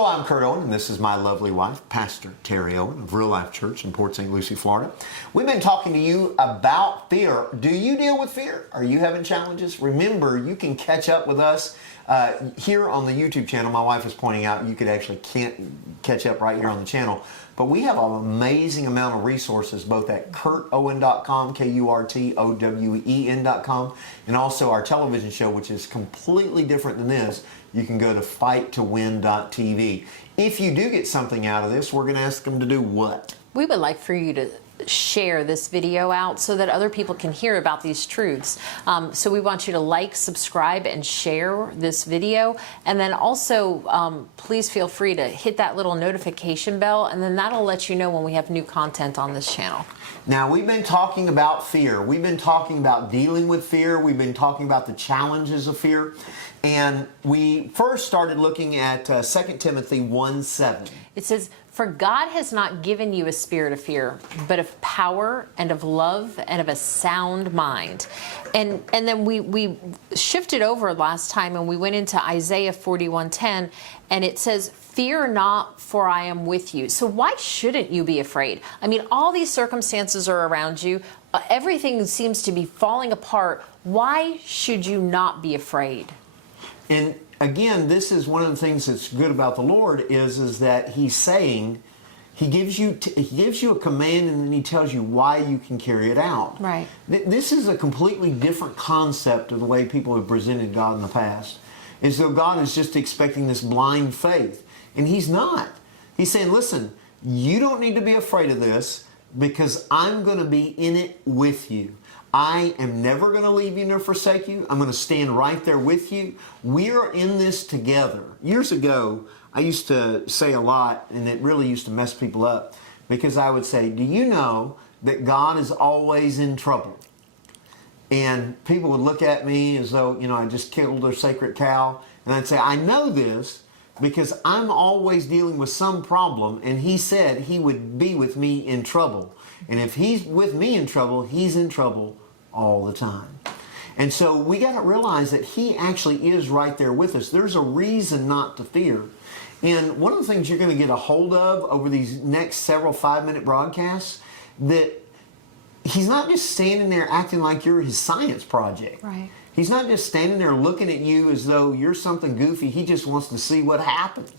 Hello, I'm Kurt Owen, and this is my lovely wife, Pastor Terry Owen of Real Life Church in Port St. Lucie, Florida. We've been talking to you about fear. Do you deal with fear? Are you having challenges? Remember, you can catch up with us here on the YouTube channel. My wife is pointing out you can't catch up right here on the channel. But we have an amazing amount of resources both at kurtowen.com, KURTOWEN.com, and also our television show, which is completely different than this. You can go to fighttowin.tv. If you do get something out of this, we're going to ask them to do what? We would like for you to share this video out so that other people can hear about these truths. So we want you to like, subscribe, and share this video. And then also, please feel free to hit that little notification bell, and then that'll let you know when we have new content on this channel. Now, we've been talking about fear. We've been talking about dealing with fear. We've been talking about the challenges of fear. And we first started looking at 2 Timothy 1:7. It says, "For God has not given you a spirit of fear, but of power and of love and of a sound mind." And then we shifted over last time and we went into Isaiah 41:10, and it says, "Fear not, for I am with you." So why shouldn't you be afraid? I mean, all these circumstances are around you. Everything seems to be falling apart. Why should you not be afraid? And again, this is one of the things that's good about the Lord is that He's saying, He gives you a command, and then He tells you why you can carry it out. Right. This is a completely different concept of the way people have presented God in the past. As though God is just expecting this blind faith. And He's not. He's saying, listen, you don't need to be afraid of this because I'm going to be in it with you. I am never going to leave you nor forsake you. I'm going to stand right there with you. We are in this together. Years ago, I used to say a lot, and it really used to mess people up, because I would say, do you know that God is always in trouble? And people would look at me as though, I just killed their sacred cow. And I'd say, I know this because I'm always dealing with some problem, and He said He would be with me in trouble. And if He's with me in trouble, He's in trouble all the time. And so we got to realize that He actually is right there with us. There's a reason not to fear. And one of the things you're going to get a hold of over these next several 5-minute broadcasts, that He's not just standing there acting like you're His science project. Right. He's not just standing there looking at you as though you're something goofy. He just wants to see what happens,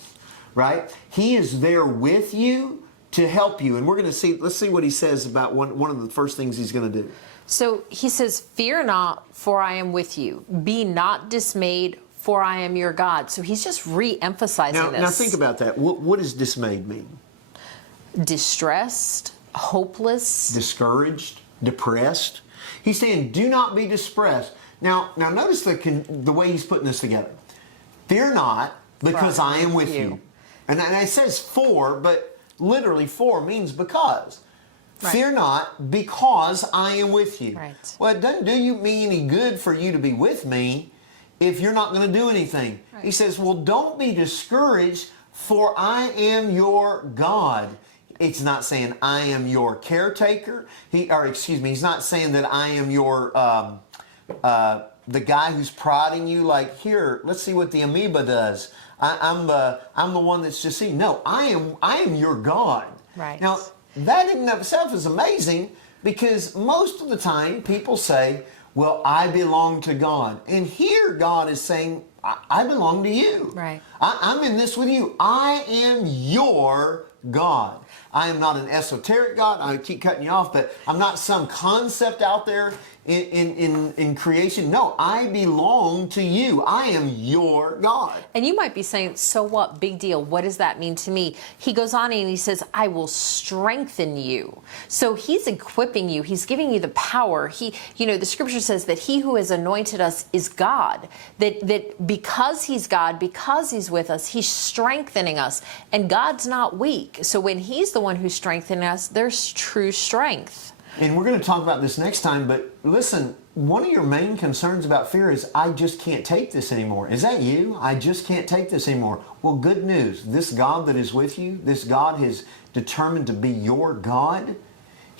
right? He is there with you to help you. And we're going to see, let's see what He says about one of the first things He's going to do. So He says, "Fear not, for I am with you. Be not dismayed, for I am your God." So He's just re-emphasizing this. Now think about that. What does dismayed mean? Distressed, hopeless. Discouraged, depressed. He's saying, do not be distressed. Now notice the way He's putting this together. Fear not, because I am with you. And it says for, but literally for means because. Right. Fear not, because I am with you. Right. Well, it doesn't do you me any good for you to be with me if you're not going to do anything. Right. He says, well, don't be discouraged, for I am your God. It's not saying I am your caretaker. He's not saying that I am your the guy who's prodding you, like, here, let's see what the amoeba does. I'm the one that's just seeing. No, I am your God. Right. Now, that in and of itself is amazing, because most of the time people say, well, I belong to God. And here God is saying, I belong to you. Right. I'm in this with you. I am your God. I am not an esoteric God. I keep cutting you off, but I'm not some concept out there in creation. No, I belong to you. I am your God. And you might be saying, so what? Big deal. What does that mean to me? He goes on and He says, I will strengthen you. So He's equipping you. He's giving you the power. The scripture says that He who has anointed us is God. That because He's God, because He's with us, He's strengthening us. And God's not weak. So when He's the one who's strengthening us, there's true strength. And we're going to talk about this next time, but listen, one of your main concerns about fear is, I just can't take this anymore. Is that you? I just can't take this anymore. Well, good news. This God that is with you, this God is determined to be your God.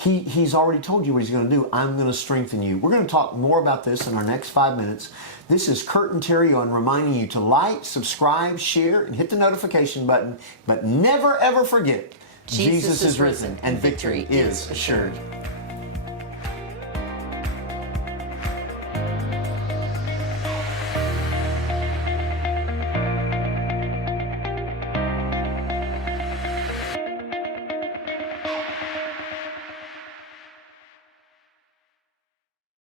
He's already told you what he's going to do. I'm going to strengthen you. We're going to talk more about this in our next 5 minutes. This is Kurt and Terry on reminding you to like, subscribe, share, and hit the notification button. But never, ever forget, Jesus is risen and victory is assured.